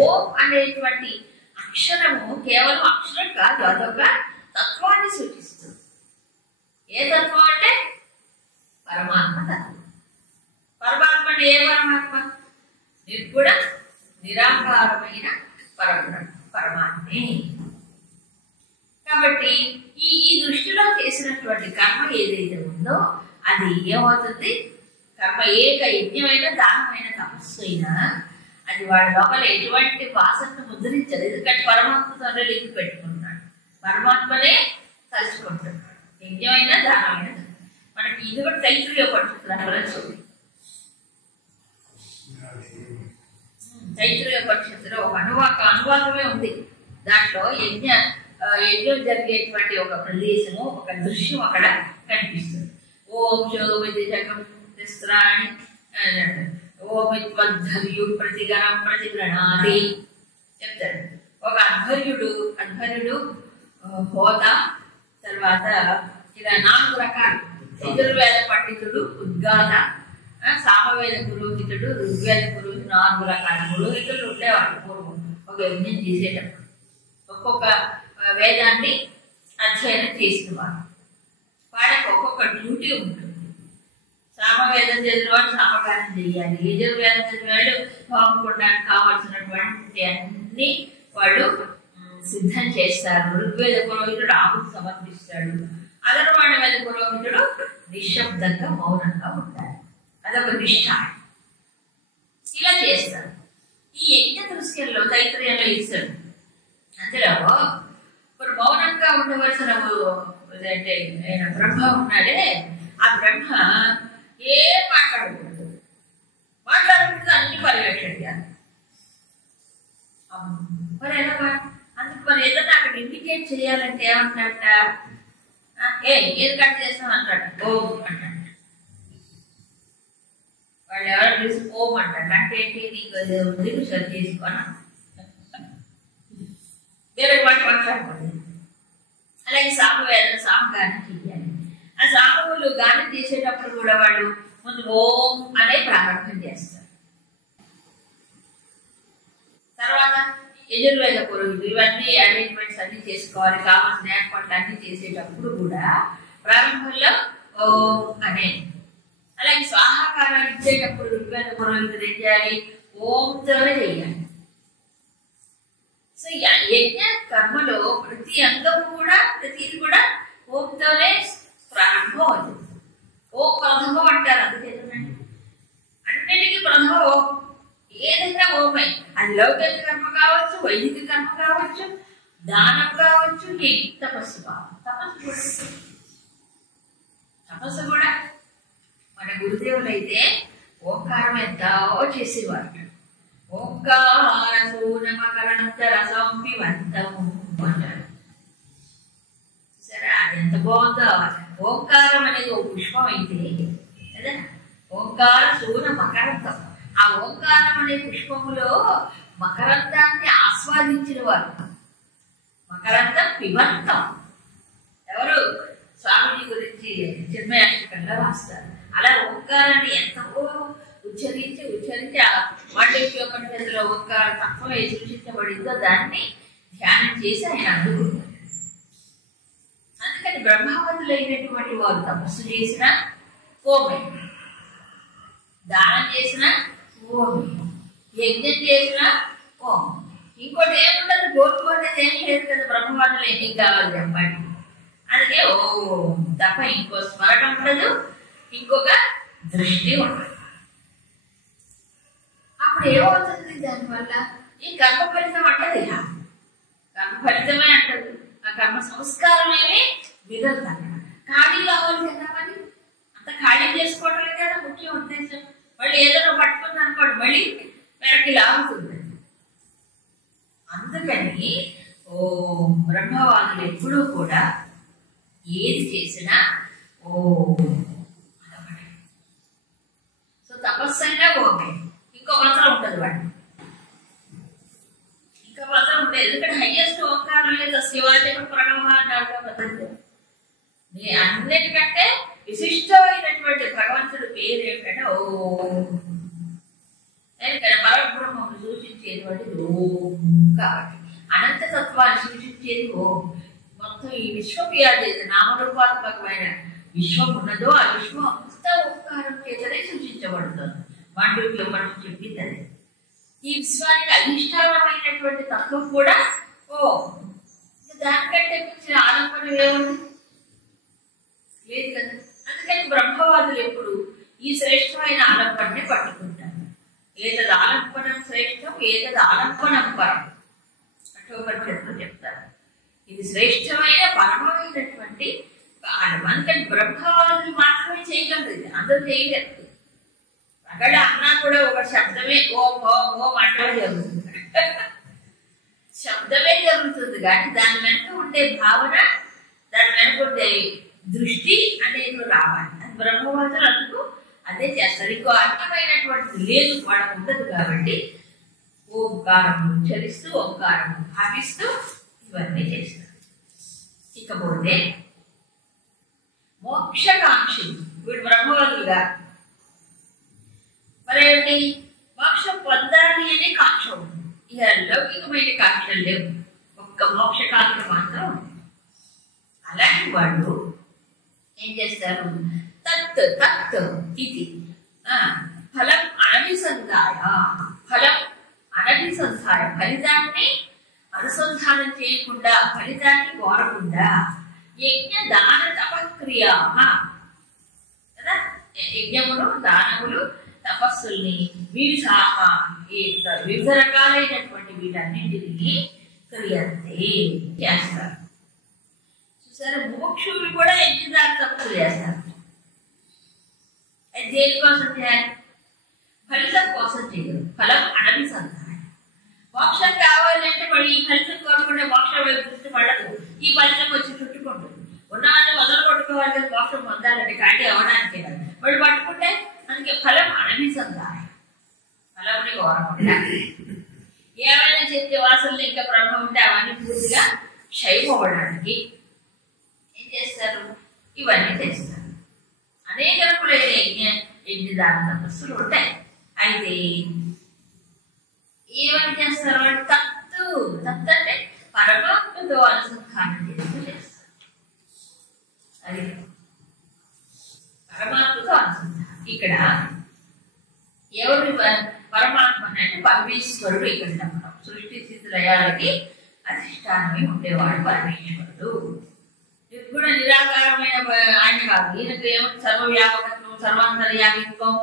ఓం అనేటువంటి అక్షరము కేవలం అక్షరం కాదు, అదొక తత్వాన్ని సూచిస్తుంది. ఏ తత్వం అంటే పరమాత్మ తత్వం. పరమాత్మ అంటే ఏ పరమాత్మ, నిర్గుణ నిరాకారమైన పరమాత్మే. కాబట్టి ఈ దృష్టిలో చేసినటువంటి కర్మ ఏదైతే ఉందో అది ఏమవుతుంది, కర్మ ఏక యజ్ఞమైన దానమైన తపస్సు అయినా అది వాడి లోపల ఎటువంటి వాసనను ముద్రించదు. ఎందుకంటే పరమాత్మతోనే లింక్ పెట్టుకుంటున్నాడు, పరమాత్మనే తలుచుకుంటున్నాడు. యజ్ఞమైన దానమైన మనకి ఇది కూడా తైత్రీయోపనిషత్తులో తైత్రీయోపనిషత్తులో ఒక అనువాదమే ఉంది. దాంట్లో యజ్ఞం జరిగేటువంటి ఒక ప్రదేశము, ఒక దృశ్యం అక్కడ కనిపిస్తుంది. ఓం శోభిస్రాణి ఓమిత్వద్ధర్యు ప్రతిగరం ప్రతిగణాది చెప్తాడు. ఒక అధ్వర్యుడు హోత, తర్వాత ఇలా 4 రకాలు. యజుర్వేద పండితుడు, ఉద్గాత, సామవేద పురోహితుడు, ఋగ్వేద పురోహితుడు, 4 రకాల పురోహితులు ఉండేవాళ్ళు పూర్వం ఒక యజ్ఞం చేసేటప్పుడు. ఒక్కొక్క వేదాన్ని అధ్యయనం చేసినవాడు. వాళ్ళకి ఒక్కొక్క డ్యూటీ ఉంటుంది. సామవేదం చదివిన వాడు సామగానం చేయాలి, యజుర్వేదం చదివిన వాళ్ళు బాగుపడడానికి కావాల్సినటువంటి అన్ని వాళ్ళు సిద్ధం చేస్తారు. ఋగ్వేద పురోహితుడు ఆహుతి సమర్పిస్తాడు. అధర్వాణ వేద పురోహితుడు నిశ్శబ్దంగా మౌనంగా ఉంటాడు. అదొక నిష్ఠ. ఇలా చేస్తారు. ఈ యజ్ఞ దృశ్యంలో తైత్రయంలో ఇస్తాడు. అందులో ఇప్పుడు మౌనంగా ఉండవలసిన అంటే బ్రహ్మ ఉన్నాడే, ఆ బ్రహ్మ ఏం మాట్లాడకూడదు, మాట్లాడకూడదు, అన్ని పర్యవేక్షణ చేయాలి. మరి ఎలా? అందుకు మరి ఏదైనా అక్కడ ఇండికేట్ చేయాలంటే ఏమంటాట, ఏది కట్ చేస్తాం అంటాడు, ఓం అంటాడు. వాళ్ళు ఎవరు చూసి ఓం అంటాడు. అంటే ఏంటి, నీకు ఉంది సరి చేసుకోనా, వేరే వాటి మాట్లాడకూడదు. అలాగే సామవేదం సామగానం చెయ్యాలి. ఆ సామవులు గానం చేసేటప్పుడు కూడా వాళ్ళు ముందు ఓం అనే ప్రారంభం చేస్తారు. తర్వాత యజుర్వేద పురోహితులు ఇవన్నీ అరేంజ్మెంట్స్ అన్ని చేసుకోవాలి. కావాల్సిన ఏర్పాట్లు అన్ని చేసేటప్పుడు కూడా ప్రారంభంలో ఓం అనే. అలాగే స్వాహాకారాలు ఇచ్చేటప్పుడు ఋగ్వేద పురోహితులు ఏం చేయాలి, ఓంతోనే చేయాలి. సో యజ్ఞ కర్మలో ప్రతి అంగం కూడా ప్రతిది కూడా ఓంతోనే ప్రారంభం అవుతుంది. ఓం ప్రథమం అంటారు. అందుకేనండి అన్నిటికీ ప్రథమం ఓం. ఏదైనా ఓమే, అది లౌకిక కర్మ కావచ్చు, వైదిక కర్మ కావచ్చు, దానం కావచ్చు, తపస్సు కావచ్చు. తపస్సు కూడా మన గురుదేవులు అయితే ఓంకారం ఎంతో చేసేవారు. ఓంకార సూనమకరంత రసం పిబంతము అంటారు. సరే, అది ఎంత బాగుందో. ఓంకారం అనేది ఒక పుష్పం అయితే కదా, ఓంకార సూన మకరంతం. ఆ ఓంకారం అనే పుష్పములో మకరంతాన్ని ఆస్వాదించిన వారు. మకరంతం పిబంతం ఎవరు? స్వామిజీ గురించి చిన్మయాష్టకంలో రాస్తారు. అలా ఓంకారాన్ని ఎంతో ఉచ్చరించి ఆ మాండవ్యోపనిషత్తులో ఓంకార తత్వం ఏ సూచించబడిందో దాన్ని ధ్యానం చేసి ఆయన అందుకుంటారు. అందుకని బ్రహ్మవతులైనటువంటి వారు తపస్సు చేసిన ఓమే, దానం చేసిన ఓమే, యజ్ఞం చేసిన ఓం. ఇంకోటి ఏముండదు, కోరుకోనేది ఏం లేదు కదా. బ్రహ్మవాదులు ఏం కావాలి చెప్పండి. అందుకే ఓం తప్ప ఇంకో స్మరణ ఉండదు, ఇంకొక దృష్టి ఉండదు. అప్పుడు ఏమవుతుంది దానివల్ల? ఈ కర్మ ఫలితం అంటది, కర్మ ఫలితమే అంటది. ఆ కర్మ సంస్కారమేమి మిగలదు. ఖాళీ కావాలి కదా, మరి అంత ఖాళీ చేసుకోవడం కదా ముఖ్య ఉద్దేశం. మళ్ళీ ఏదైనా పట్టుకుంది అనుకోండి, మళ్ళీ వెనక్కి లాగుతుంది. అందుకని బ్రహ్మవాదులు ఎప్పుడూ కూడా ఏది చేసినా సో తపస్సంగా ఓకే. ఇంకో మంత్రం ఉంటుంది వాడి, ఇంకో మంత్రం ఉంటుంది. ఎందుకంటే హైయెస్ట్ ఓంకారం లేదు, శివాచక ప్రణవ అంటారు పద్ధతి. అన్నిటికంటే విశిష్టమైనటువంటి భగవంతుడి పేరు ఏమిటంటే ఓం. ఎందుకంటే పరబ్రహ్మను సూచించేటువంటి ఓం కాబట్టి, అనంతతత్వాన్ని సూచించేది ఓం. మొత్తం ఈ విశ్వవ్యాధి నామరూపాత్మకమైన విశ్వం ఉన్నదో ఆ విశ్వం అంతా ఓంకారం చేతనే సూచించబడుతుంది. మాండవ్యం మనం చెప్పింది అదే. ఈ విశ్వానికి అధిష్టానమైనటువంటి తత్వం కూడా ఓం. దానికంటే మించిన ఆలంబనం ఏముంది? లేదు కదా. అందుకని బ్రహ్మవాదులు ఎప్పుడు ఈ శ్రేష్టమైన ఆలంబనాన్ని పట్టుకుంటారు. ఏదది ఆలంబనం శ్రేష్టం, ఏదది ఆలంబనం పరం కఠోపనిషత్తులో చెప్తారు. ఇది శ్రేష్టమైన పరమైనటువంటి అందుకని బ్రహ్మవాదులు మాత్రమే చేయగలరు. ఇది అందరూ చేయగలరు. అక్కడ అన్నా కూడా ఒక శబ్దమే ఓం ఓం ఓం అంటే జరుగుతుంది. శబ్దమే జరుగుతుంది కానీ దాని వెనక ఉండే భావన, దాని వెనక ఉండే దృష్టి అనేది రావాలి. అది బ్రహ్మవాదులు అందుకు అదే చేస్తారు. ఇంకో అర్థమైనటువంటిది లేదు, వాళ్ళకు ఉండదు. కాబట్టి ఓంకారం ఉచ్చరిస్తూ ఓంకారం భావిస్తూ ఇవన్నీ చేస్తారు. ఇకపోతే మోక్షకాంక్షి వీడు బ్రహ్మవాదులుగా మరేమిటి? మోక్షం పొందాలి అనే కాంక్ష ఉంది. ఇక లౌకికమైన కాంక్షలు లేవు, ఒక్క మోక్షకాంక్ష మాత్రం ఉంది. అలాంటి వాళ్ళు ఏం చేస్తారు? తత్ తత్ ఇది ఫలం అనభిసంధాయ, ఫలం అనభిసంధాయ, ఫలితాన్ని అనుసంధానం చేయకుండా, ఫలితాన్ని కోరకుండా యజ్ఞ దాన తపక్రియా కదా, యజ్ఞములు దానములు తపస్సుల్ని వివిధ రకాలైనటువంటి వీటన్నింటినీ క్రియంతే చేస్తారు. చూసారా, ముముక్షువులు కూడా యజ్ఞదాన తపస్సులు చేస్తారు. అది దేనికోసం చేయాలి? ఫలితం కోసం చేయరు. ఫలం అనభిసంధానం. మోక్షం కావాలంటే మరి ఈ ఫలితం కోరుకుంటే మోక్షం వైపు దృష్టి పడదు, ఈ ఫలితం వచ్చి చుట్టుకుంటుంది. ఉన్నవాళ్ళు మొదలు కొట్టుకోవాలి కదా మోక్షం పొందాలంటే, కానీ అవడానికి కదా వాడు పట్టుకుంటే. అందుకే ఫలం అనభిసంధానం, ఫలంని కోరకుండా. ఏమైనా చెప్తే వాసనలు ఇంకా బ్రహ్మ ఉంటే అవన్నీ పూర్తిగా క్షయం అవ్వడానికి ఏం చేస్తారు? ఇవన్నీ చేస్తారు. అనేక రకాలైన యజ్ఞదాన తపస్సులు ఉంటాయి. అయితే ఏమని చేస్తారు వాళ్ళు? తత్తు అంటే పరమాత్మతో అనుసంధానం చేస్తూ చేస్తారు. అది పరమాత్మతో అనుసంధానం. ఇక్కడ ఎవరు పరమాత్మ అంటే పరమేశ్వరుడు. ఇక్కడ చెప్పడం సృష్టి స్థితి లయాలకి అధిష్టానమై ఉండేవాడు పరమేశ్వరుడు. నిర్గుణ నిరాకారమైన ఆయన కాదు. ఈయనకు ఏమో సర్వవ్యాపకత్వం, సర్వాంతర్యామిత్వం,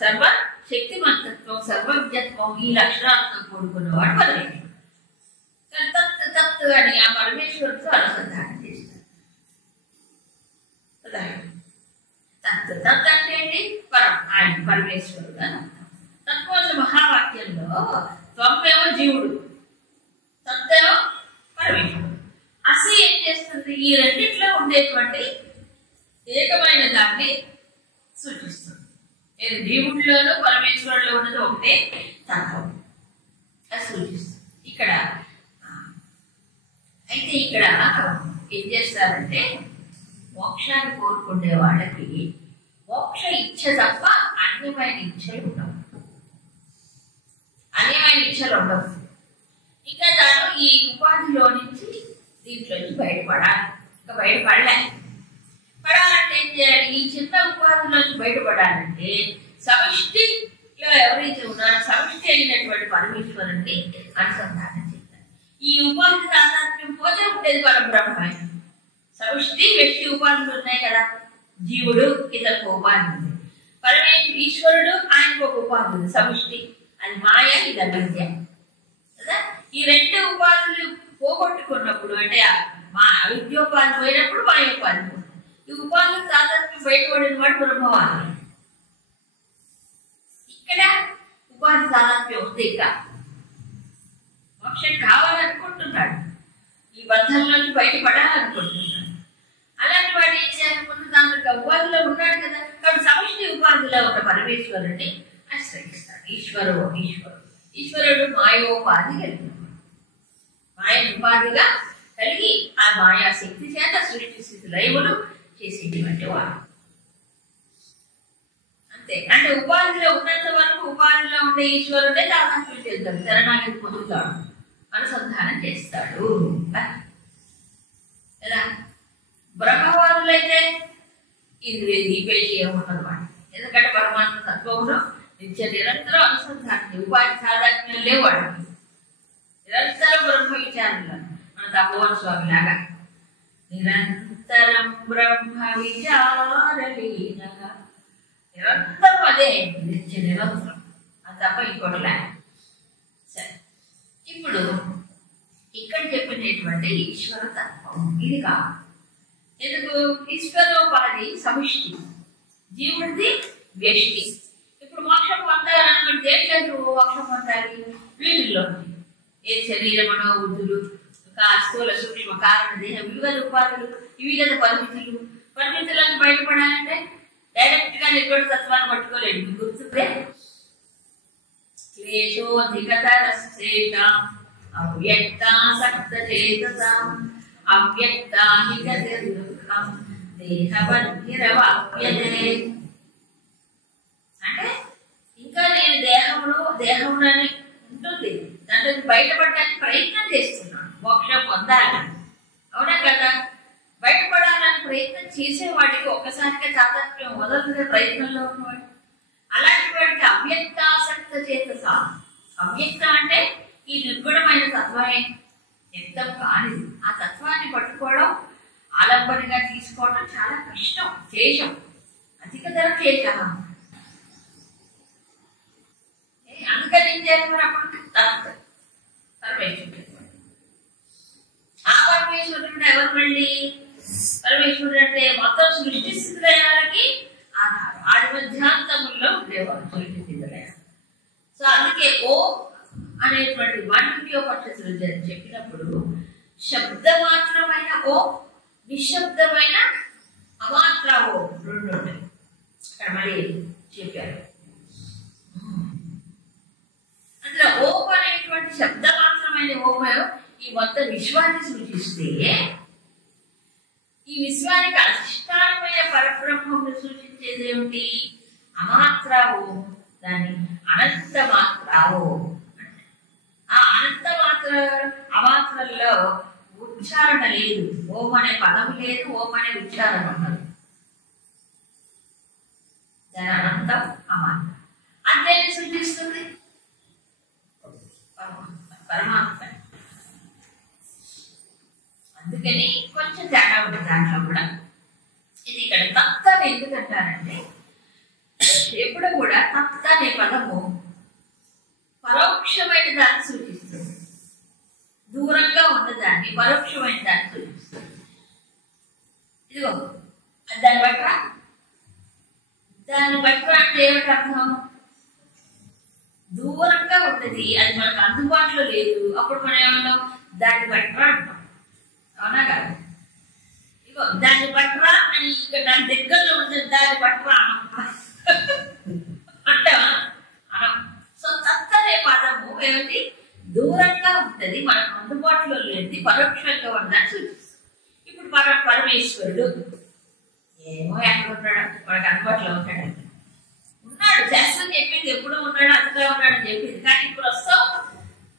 సర్వ శక్తిమంతత్వం, సర్వజ్ఞత్వం, ఈ లక్షణాలతో కూడుకున్నవాడు పరమేశ్వరుడు. తత్ అని ఆ పరమేశ్వరుడితో అనుసంధానం చేస్తారు. తత్ అంటే ఏంటి? ఆయన పరమేశ్వరుడు అని అర్థం. తత్కోశ మహావాక్యంలో త్వమేమో జీవుడు, తత్తేమో పరమేశ్వరుడు. అసి ఏం చేస్తుంది? ఈ రెండిట్లో ఉండేటువంటి ఏకమైన దాన్ని సూచిస్తుంది. నేను జీవుడిలోనూ పరమేశ్వరులో ఉన్నది ఒకటే తత్వం అది సూచిస్తుంది. ఇక్కడ అయితే ఇక్కడ ఏం చేస్తారంటే, మోక్షాన్ని కోరుకునే వాళ్ళకి మోక్ష ఇచ్చ తప్ప అన్యమైన ఇచ్చలు ఉండవు. అన్యమైన ఇచ్చలు ఉండవు. ఇంకా తాను ఈ ఉపాధిలో నుంచి దీంట్లోంచి బయటపడాలి. ఇంకా పడాలంటే ఏం చేయాలి? ఈ చిన్న ఉపాధిలోంచి బయటపడాలంటే సమిష్టిలో ఎవరైతే ఉన్నారో సమిష్టి అయినటువంటి పరమేశ్వరుని అనుసంధానం చేయాలి. ఈ ఉపాధి సాధారణం పోతే ఉండేది పరబ్రహ్మ. సమిష్టి వ్యక్తి ఉపాధులు ఉన్నాయి కదా, జీవుడు ఇతనికి ఉపాధి ఉంది, ఈశ్వరుడు ఆయనకు ఒక ఉపాధి ఉంది సమిష్టి, అది మాయ, ఇది అవిద్య కదా. ఈ రెండు ఉపాధులు పోగొట్టుకున్నప్పుడు అంటే మా అవిద్యోపాధి పోయినప్పుడు మాయోపాధి పోతుంది. ఈ ఉపాధులు సాధారణ బయటపడిన వాడు బ్రహ్మవాది. ఇక్కడ ఉపాధి సాధారణ ఉంది. ఇంకా మోక్షం కావాలనుకుంటున్నాడు, ఈ బంధంలోంచి బయటపడాలనుకుంటున్నాడు. అలాంటి వాడు ఏం చేయాలనుకుంటే దాంట్లో ఉపాధిలో ఉన్నాడు కదా, కాబట్టి సమిష్టి ఉపాధిలో ఉన్న పరమేశ్వరుని ఆశ్రయిస్తాడు. ఈశ్వరుడు మాయోపాధి కలిగిన మాయను ఉపాధిగా కలిగి ఆ మాయా శక్తి చేత సృష్టి స్థితి లయములు చేసేటువంటి వాడు. అంతే. అంటే ఉపాధిలో ఉన్నంత వరకు ఉపాధిలో ఉండే ఈశ్వరుడే దాదాపు చేస్తాడు, శరణాగతి పొందుతాడు, అనుసంధానం చేస్తాడు కదా. బ్రహ్మవాదులైతే ఇది దీపేసి ఏముండదు వాడు. ఎందుకంటే పరమాత్మ తత్వంలో నిత్య నిరంతరం అనుసంధానం, ఉపాధి సాధారణం లేవాడు. నిరంతరం బ్రహ్మ విచారంలో మన తపోవన స్వామి లాగా నిరంతరం బ్రహ్మ విచారలీన, నిరంతరం అదే నిత్య నిరంతరం, అది తప్ప ఇంకోటిలా. సరే, ఇప్పుడు ఇక్కడ చెప్పినటువంటి ఈశ్వర తత్వం ఇది కాదు. ఎందుకు? ఈశ్వరోపాధి సమిష్టి, జీవుడిది వ్యష్టి. ఇప్పుడు మోక్షం పొందాలనుకుంటే దేంట్లో మోక్షం పొందాలి? వీటిల్లో ఏ శరీరమనో బుద్ధులు, స్థూల సూక్ష్మ కారణ దేహం, ఇవి కదా ఉపాధులు, ఇవి కదా పరిమితులు. పరిమితులను బయటపడాలంటే డైరెక్ట్ గా నిర్గుణ తత్వాన్ని పట్టుకోలేదు. గుర్తుందే, క్లేశోధికతరశేషాం అవ్యక్తాసక్తచేతసాం అవ్యక్తాహి గతిర్దుఃఖం దేహబద్ధిరవాప్యతే. అంటే ఇంకా నేను దేహమునని ఉంటుంది, దాంట్లో బయటపడడానికి ప్రయత్నం చేస్తున్నాను, మోక్షం పొందాలని. అవునా కదా? బయటపడాలని ప్రయత్నం చేసేవాడికి ఒక్కసారిగా చాతత్వం వదలనే ప్రయత్నంలో ఉన్నవాడు. అలాంటి వాడికి అవ్యక్తాసక్త చేతస, అవ్యక్త అంటే ఈ నిర్గుణమైన తత్వమే, వ్యక్తం కానిది. ఆ తత్వాన్ని పట్టుకోవడం, ఆలంబనగా తీసుకోవడం చాలా కష్టం, క్లేశం, అధికతర క్లేశ. అందుకని ఏం చేయాలి మరి అప్పుడు తప్పదు పరమేశ్వరుడు. ఆ పరమేశ్వరుడు ఎవరు మళ్ళీ? పరమేశ్వరుడు అంటే మొత్తం సృష్టి స్థితిలయాలకి ఆధారం, ఆది మధ్యాంతముల్లో ఉండేవాడు సృష్టి స్థితిలయాలు. సో అందుకే ఓ అనేటువంటి మాండవ్యోపనిషత్తులు చెప్పినప్పుడు శబ్దమాత్రమైన ఓ, నిశ్శబ్దమైన అమాత్ర ఓ రెండు ఉంటాయి. అక్కడ మళ్ళీ చెప్పారు. అందులో ఓం అనేటువంటి శబ్దమాత్రమైన ఓమయం ఈ మొత్తం విశ్వాన్ని సూచిస్తే, ఈ విశ్వానికి అధిష్టానమైన పరబ్రహ్మను సూచించేది ఏమిటి? అమాత్ర ఓం, దాన్ని అనంత మాత్ర ఓం. ఆ అనంత మాత్ర అమాత్రల్లో ఉచ్చారణ లేదు, ఓం అనే పదం లేదు, ఓం అనే ఉచ్చారణ ఉన్నది. దాని అనంతం అమాత్ర. అంతేనే సూచిస్తుంది పరమాత్మ. అందుకని కొంచెం తేడా ఉంటుంది దాంట్లో కూడా. ఇది ఇక్కడ తత్త ఎందుకంటారంటే, ఎప్పుడు కూడా తత్త అనే పదము పరోక్షమైన దాన్ని సూచిస్తుంది, దూరంగా ఉన్నదాన్ని పరోక్షమైన దాన్ని సూచిస్తుంది. ఇదిగో దాన్ని బట్రా, దాన్ని బట్రా అంటే ఏమిటి అర్థం? దూరంగా ఉంటుంది, అది మనకు అందుబాటులో లేదు, అప్పుడు మనం ఏమన్నాం? దాన్ని బట్రా అంటాం. అవునా కాదు? ఇగో దాన్ని బట్రా అని ఇక్కడ దాని దగ్గరలో ఉంటుంది, దాన్ని బట్రా అంటావా? అనం. సో తత్త అనే పదము ఏమిటి? దూరంగా ఉంటుంది, మనకు అందుబాటులో లేనిది, పరోక్షంగా ఉన్నదాన్ని సూచిస్తుంది. ఇప్పుడు పరమేశ్వరుడు ఏమో ఎక్కడ ఉన్నాడు, మనకు అందుబాటులో ఉంటాడు. ఉన్నాడు, శాస్త్రం చెప్పింది ఎప్పుడు ఉన్నాడు, అందులో ఉన్నాడని చెప్పింది. కానీ ఇప్పుడు వస్తాం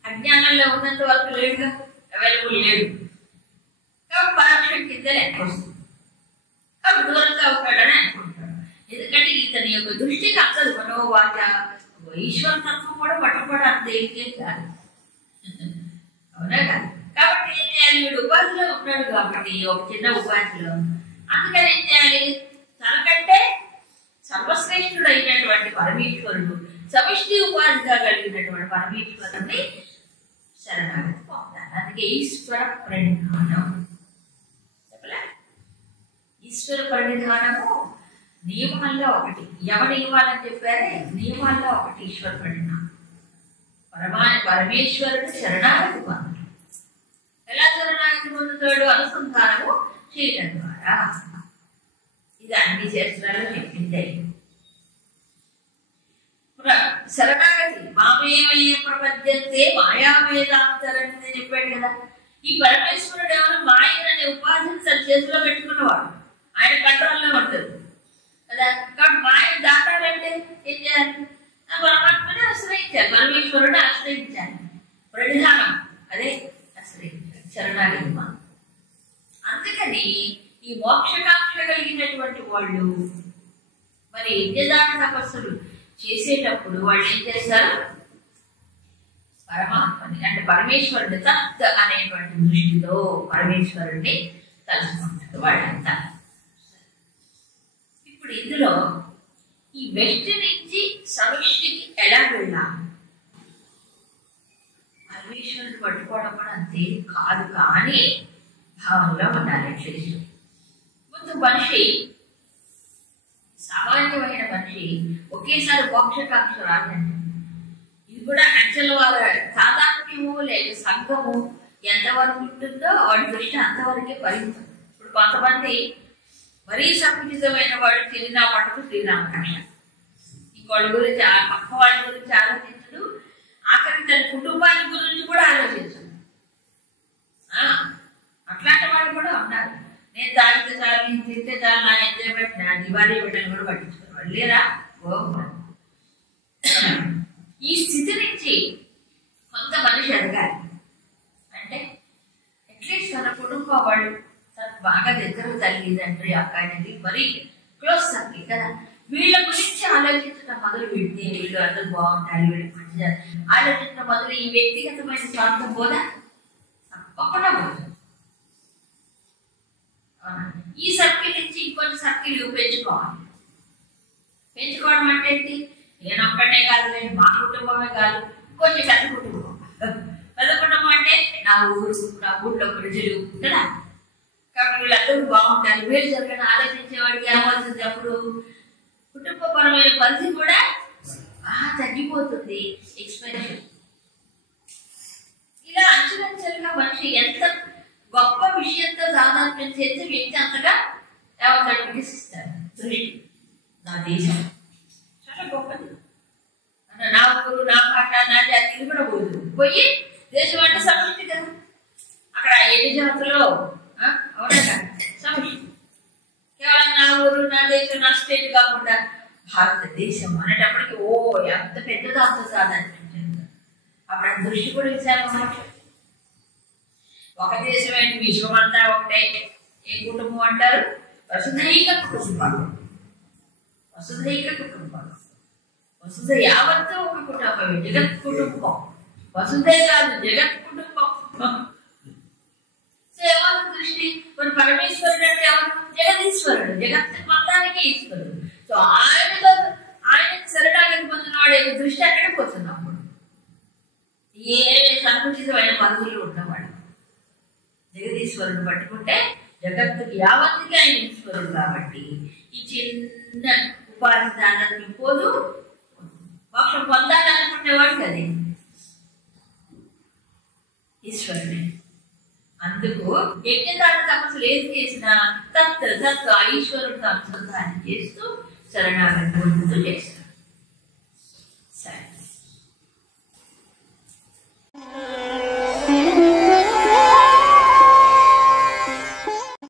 అజ్ఞానంలో ఉన్నంత వరకు లేడుగా, అవైలబుల్ లేడు. కాబట్టి పరోక్షం కింద లెక్క వస్తుంది, కాబట్టి దూరంగా ఉంటాడని అనుకుంటాడు. ఎందుకంటే ఇతని యొక్క దృష్టికి అసలు మనోవాచ ఈశ్వర తత్వం కూడా పట్టుకోవడం తేలికే కాదు. అవునా కాదు? కాబట్టి ఏం చేయాలి? వీడు ఉపాధిలో ఉన్నాడు కాబట్టి, ఒక చిన్న ఉపాధిలో. అందుకని ఏం చేయాలి? తనకంటే సర్వశ్రేష్ఠుడు అయినటువంటి పరమేశ్వరుడు, సమిష్టి ఉపాధిగా కలిగినటువంటి పరమేశ్వరుని శరణాగతి పొందాలి. అందుకే ఈశ్వర ప్రణిధానం చెప్పలే. ఈశ్వర ప్రణిధానము నియమాల్లో ఒకటి. యమ నియమాలని చెప్పారే, నియమాల్లో ఒకటి ఈశ్వర ప్రణిధానం. పరమేశ్వరుడు శరణాగతి పొందడం. ఎలా శరణాగతి పొందుతాడు? అనుసంధానము చేయడం ద్వారా. ఇది అన్ని శాస్త్రాలు చెప్పిందే. శరణాగతి మామేమయ్యే ప్రపంచంతే మాయావేదాంతరంటే చెప్పాడు కదా. ఈ పరమేశ్వరుడు ఎవరు? మాయ అనే ఉపాధిని తన చేతిలో పెట్టుకున్నవాడు, ఆయన కంట్రోల్లో ఉంటుంది కదా. కాబట్టి మాయ దాటాలంటే ఏం చేయాలి? పరమాత్మని ఆశ్రయించాలి, పరమేశ్వరుడు ఆశ్రయించాలి. ప్రధానం అదే ఆశ్రయించాలి, శరణాగతి. అందుకని ఈ మోక్షకాంక్ష కలిగినటువంటి వాళ్ళు మరి యజ్ఞదాన తపస్సులు చేసేటప్పుడు వాళ్ళు ఏం చేస్తారు? పరమాత్మని అంటే పరమేశ్వరుడు తత్ అనేటువంటి దృష్టితో పరమేశ్వరుడిని తలుచుకుంటారు వాళ్ళంతా. ఇప్పుడు ఇందులో ఈ వ్యక్తి నుంచి సమిష్టికి ఎలా వెళ్ళాలి? పరమేశ్వరుడు పట్టుకోవడం కూడా అంతే కాదు, కానీ భావంలో ఉండాలి. అట్లీస్ట్ ముందు మనిషి, సామాన్యమైన మనిషి ఒకేసారి మోక్షకాంక్ష రాదండి. ఇది కూడా అంచెల వారు సాధారణము లేక సంఘము ఎంతవరకు ఉంటుందో వాడి దృష్టి అంతవరకే పరిమితం. ఇప్పుడు కొంతమంది మరీ సంకుచితమైన వాడు తిరిగినా మటుకు శ్రీరామకృష్ణ, ఇంకోళ్ళ గురించి పక్క వాళ్ళ గురించి ఆలోచించడు, ఆఖరి తన కుటుంబాన్ని గురించి కూడా ఆలోచించడు. అట్లాంటి వాళ్ళు కూడా ఉన్నారు. నేను తాగితే చాలు, నేను తింటే చాలు, నా ఎంజాయ్మెంట్, నా దివాళీ బిడ్డలు కూడా పట్టించుకున్నారు లేరా? ఈ స్థితి నుంచి కొంత మనిషి ఎదగాలి అంటే అట్లీస్ట్ తన కుటుంబం వాళ్ళు, తనకు బాగా దగ్గర తల్లిదండ్రి, అక్కడికి మరీ క్లోజ్ సర్కిల్ కదా, వీళ్ళ గురించి ఆలోచించడం మొదలు పెడితే వీళ్ళు అందరూ బాగుంటారు, వీళ్ళకి మంచిగా ఆలోచించడం మొదలు ఈ వ్యక్తిగతమైన స్వార్థం పోదా? తప్పకుండా పోదు. ఈ సర్కిల్ నుంచి ఇంకొన్ని సర్కిల్ పెంచుకోవాలి. పెంచుకోవడం అంటే ఏంటి? నేను ఒక్కటే కాదు, నేను మా కుటుంబమే కాదు, కొంచెం పెద్ద కుటుంబం. పెద్ద కుటుంబం అంటే నా ఊళ్ళో ప్రజలు కదా. కాబట్టి వీళ్ళందరూ బాగుంటారు, వీళ్ళు జరగని ఆలోచించేవాడికి ఏమవుతుంది, అప్పుడు కుటుంబపరమైన పరిధి కూడా తగ్గిపోతుంది, ఎక్స్పెన్షన్. ఇలా అంచెలంచెలుగా మనిషి ఎంత గొప్ప విషయంతో సాధారణ చేస్తే వ్యక్తి అంతగా ఏమవుతాడు, వికసిస్తాడు. దృష్టి నా దేశం చాలా గొప్పది, నా ఊరు, నా భాష, నా జాతి, ఇది కూడా పోదు. పోయి దేశం అంటే సమష్టి కదా. అక్కడ ఎన్ని జాతులు అవునా సమష్టి. కేవలం నా ఊరు, నా దేశం, నా స్టేట్ కాకుండా భారతదేశం అనేటప్పటికి ఎంత పెద్దదో అంత సాధారణ. అక్కడ దృష్టి కూడా విశాలంగా ఒక దేశం ఏంటి, విశ్వం అంతా ఒకటే. ఏ కుటుంబం అంటారు? వసుధైక కుటుంబాలు. వసుధైక కుటుంబాలు, వసుధ యావత్తు ఒక కుటుంబం, జగత్ కుటుంబం. వసుధే కాదు, జగత్ కుటుంబం. సో ఎవరు దృష్టి? మరి పరమేశ్వరుడు అంటే ఎవరు? జగదీశ్వరుడు, జగత్ మొత్తానికి ఈశ్వరుడు. సో ఆయన శరణాగతి పొందిన వాడు దృష్టి అక్కడ పోతుంది. అప్పుడు ఏ సంకుచితమైన పదవులు ఉన్నవాడు జగదీశ్వరుడు పట్టుకుంటే జగత్తుకి యావత్తుకి ఆయన ఈశ్వరుడు. కాబట్టి ఈ చిన్న ఉపాధి దానాన్ని పోదు, మోక్షం పొందాలనుకునేవాడు కదే ఈశ్వరుడే. అందుకు యజ్ఞదాన తపస్సులు ఏది చేసినా తత్ ఈశ్వరుడితో అనుసంధానం చేస్తూ శరణాగతి పొందుతూ చేస్తారు.